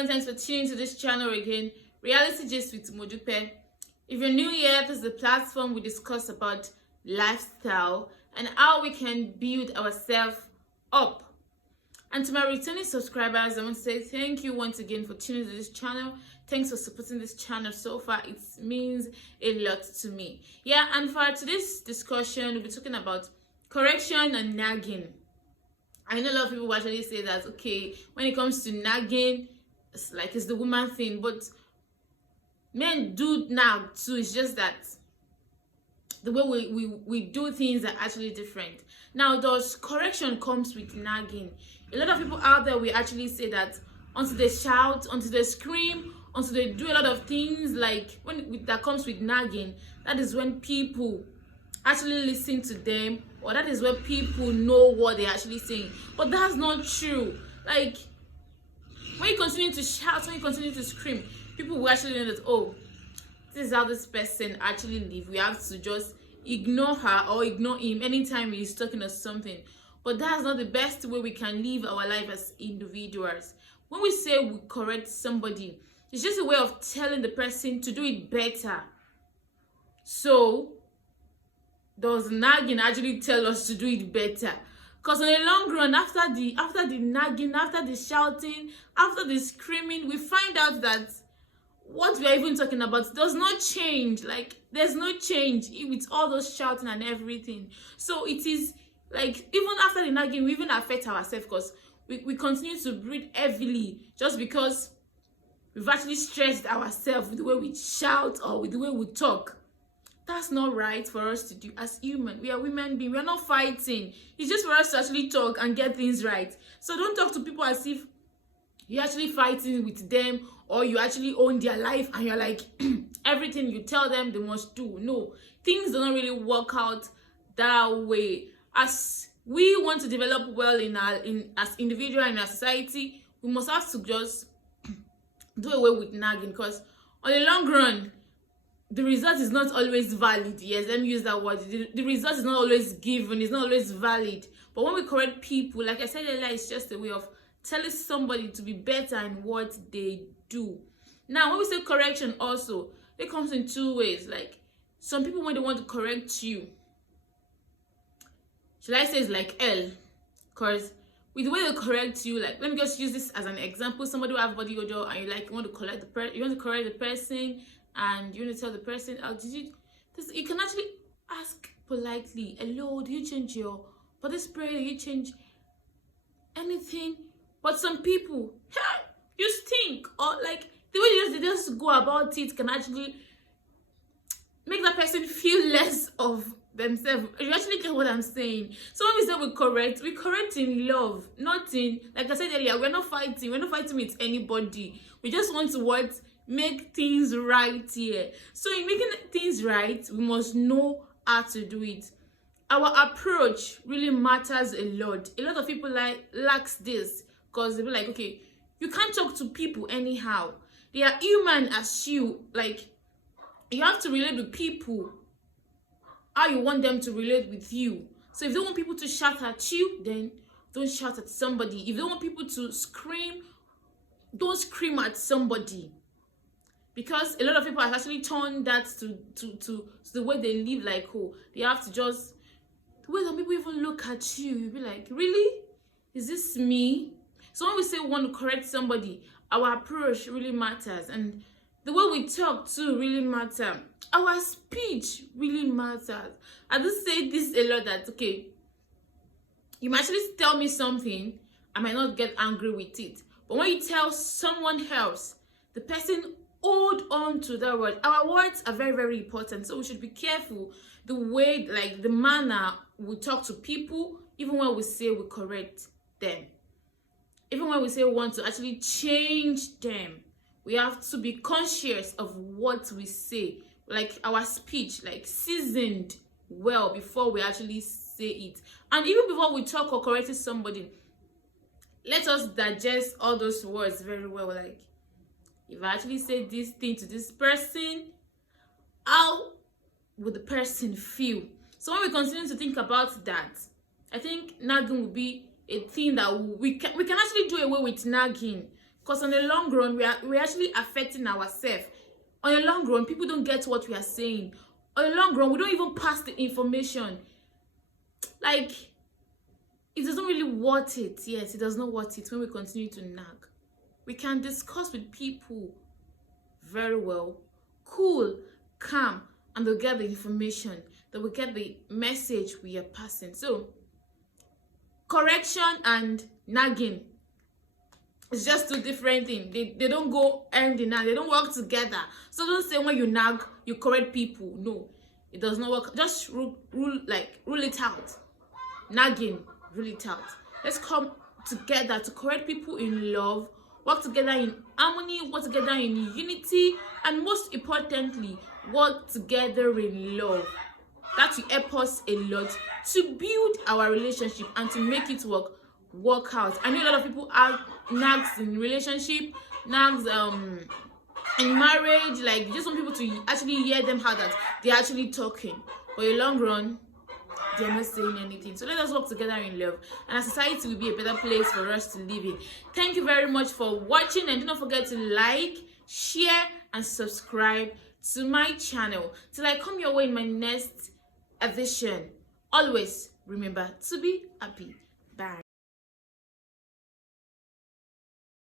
everyone, thanks for tuning to this channel again. Reality Gist with Modupe. If you're new here, this is the platform we discuss about lifestyle and how we can build ourselves up. And to my returning subscribers, I want to say thank you once again for tuning to this channel. Thanks for supporting this channel so far. It means a lot to me. Yeah, and for today's discussion, we'll be talking about correction and nagging. I know a lot of people actually say that, okay, when it comes to nagging, it's the woman thing, but men do nag too. It's just that the way we do things are actually different. Now, those correction comes with nagging. A lot of people out there will actually say that until they shout, until they scream, until they do a lot of things, like when that comes with nagging, that is when people actually listen to them, or that is where people know what they're actually saying. But that's not true. Like, when you continue to shout, when you continue to scream, people will actually know that, oh, this is how this person actually live. We have to just ignore her or ignore him anytime he's talking or something. But that's not the best way we can live our life as individuals. When we say we correct somebody, it's just a way of telling the person to do it better. So does nagging actually tell us to do it better? Because in the long run, after the nagging, after the shouting, after the screaming, we find out that what we are even talking about does not change. Like, there's no change with all those shouting and everything. So it is like, even after the nagging, we even affect ourselves, because we continue to breathe heavily just because we've actually stressed ourselves with the way we shout or with the way we talk. That's not right for us to do as human. We are women beings. We are not fighting. It's just for us to actually talk and get things right. So don't talk to people as if you're actually fighting with them, or you actually own their life and you're like, everything you tell them they must do. No, things do not really work out that way. As we want to develop well as individual in our society, we must have to just do away with nagging, because on the long run, the result is not always valid. Yes, let me use that word. The result is not always given, it's not always valid. But when we correct people, like I said earlier, it's just a way of telling somebody to be better in what they do. Now, when we say correction also, it comes in two ways. Like, some people, when they want to correct you, should I say it's like L? Because with the way they correct you, like, let me just use this as an example. Somebody will have body odor and you want to correct the person, and you want to tell the person, oh, you can actually ask politely, hello, do you change your body spray? Do you change anything? But some people, you stink, or like the way they just go about it can actually make that person feel less of themselves. You actually get what I'm saying? So when we say we correct in love, not in, like I said earlier, we're not fighting with anybody. We just want to make things right here. So in making things right, we must know how to do it. Our approach really matters a lot. A lot of people lacks this, because they be like, okay, you can't talk to people anyhow. They are human as you. Like, you have to relate with people how you want them to relate with you. So if they want people to shout at you, then don't shout at somebody. If they want people to scream, don't scream at somebody. Because a lot of people have actually turned that to the way they live. Like, oh, they have to just, the way some people even look at you, you'll be like, really? Is this me? So when we say we want to correct somebody, our approach really matters, and the way we talk too really matters. Our speech really matters. I just say this a lot, that okay, you might actually tell me something, I might not get angry with it, but when you tell someone else, the person hold on to that word. Our words are very, very important, so we should be careful the way, like, the manner we talk to people, even when we say we correct them, even when we say we want to actually change them. We have to be conscious of what we say, like our speech, like seasoned well before we actually say it. And even before we talk or correct somebody, let us digest all those words very well. Like, if I actually say this thing to this person, how would the person feel? So when we continue to think about that, I think nagging will be a thing that we can actually do away with nagging. Because on the long run, we're actually affecting ourselves. On the long run, people don't get what we are saying. On the long run, we don't even pass the information. Like, it doesn't really worth it. Yes, it does not worth it when we continue to nag. We can discuss with people very well, cool, calm, and they'll get the information. They will get the message we are passing. So, correction and nagging, it's just two different things. They don't go hand in hand. They don't work together. So don't say when you nag, you correct people. No, it does not work. Just rule it out. Nagging, rule it out. Let's come together to correct people in love, work together in harmony, work together in unity, and most importantly, work together in love. That will help us a lot to build our relationship and to make it work out. I know a lot of people have nags in relationship, nags in marriage. Like, you just want people to actually hear them how that they're actually talking. But in the long run, they're not saying anything. So let us work together in love, and our society will be a better place for us to live in. Thank you very much for watching, and do not forget to like, share, and subscribe to my channel till I come your way in my next edition. Always remember to be happy. Bye.